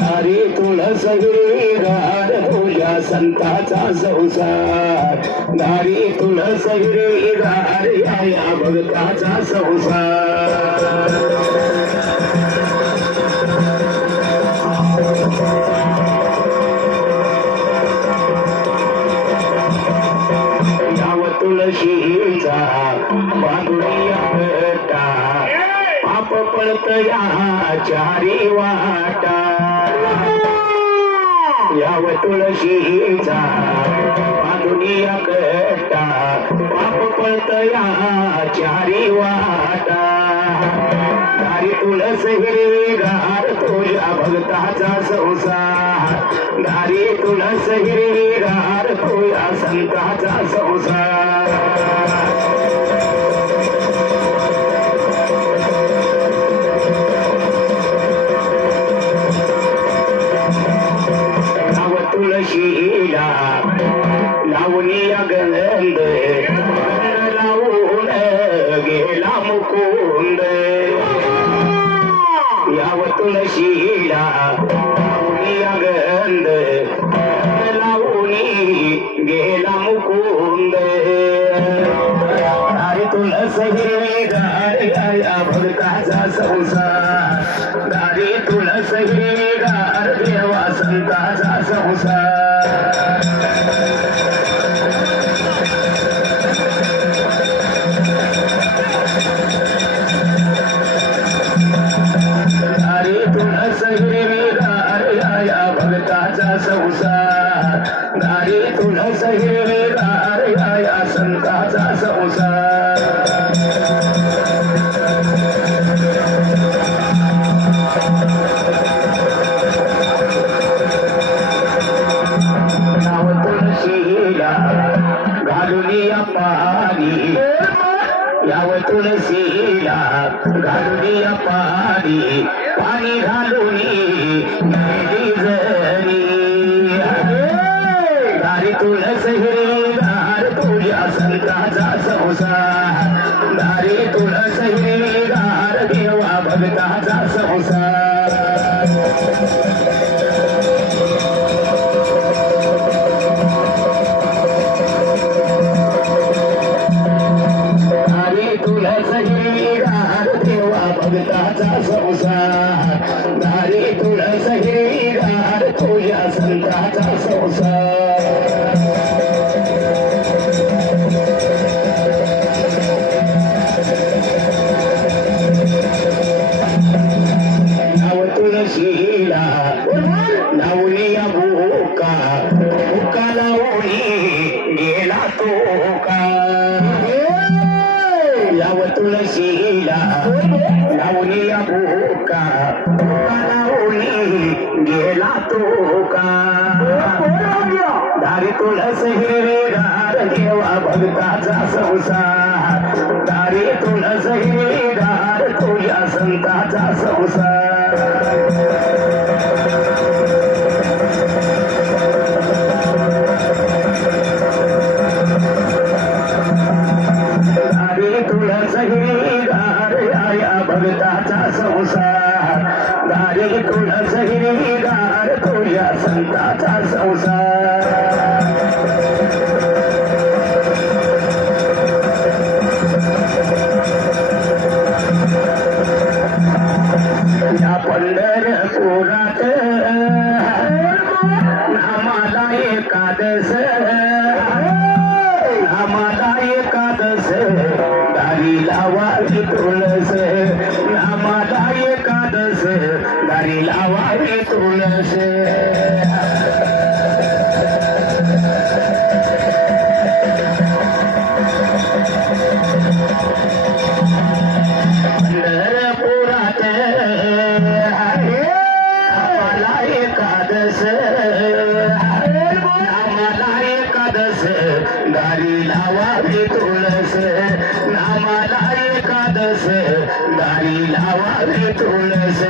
हरी तुळस हिरवीगार तुझ्या संताचा संसार. दारी तुळस हिरवीगार या भक्ताचा संसार. पाप आहाचारी या चारी वाटा. याव तुळशीचा बांधुया कटा पाप पळत या वाटा. दारी तुळस हिरवीगार तुझ्या भक्ताचा संसार. दारी तुळस हिरवीगार तुझ्या संताचा संसार. शिला लावणी गंध लावून गेला मुकुंद. याव तुळशीला लावणी गंध लावून गेला मुकुंद. अरे तुळस हिरवीगार या भक्ताचा संसार. दारी तुळस हिरवीगार देवा संताचा दारी तुळस हिरवीगार या या संताचा संसार. नाव तुळशीला घालुनिया पाणी. याव तुळशीला घालुनिया पाणी. पाणी घालुनी जरी देवा भक्ताचा संसार अरे तुळस कोणी गेला तो का? याव तुळशीला लावणी भूका. लावणी गेला तो का? दारी तुळस हिरवीगार देवा भक्ताचा संसार. दारी तुळस हिरवीगार तुझ्या संताचा संसार. या भगताचा संसार. दारी तुळस हिरवीगार तुझ्या संताचा संसार. या पंढरपुरात नामाला एकादश म्हणजे लावावी तुळस. नामाला एकादस. दारी लावावी तुळस.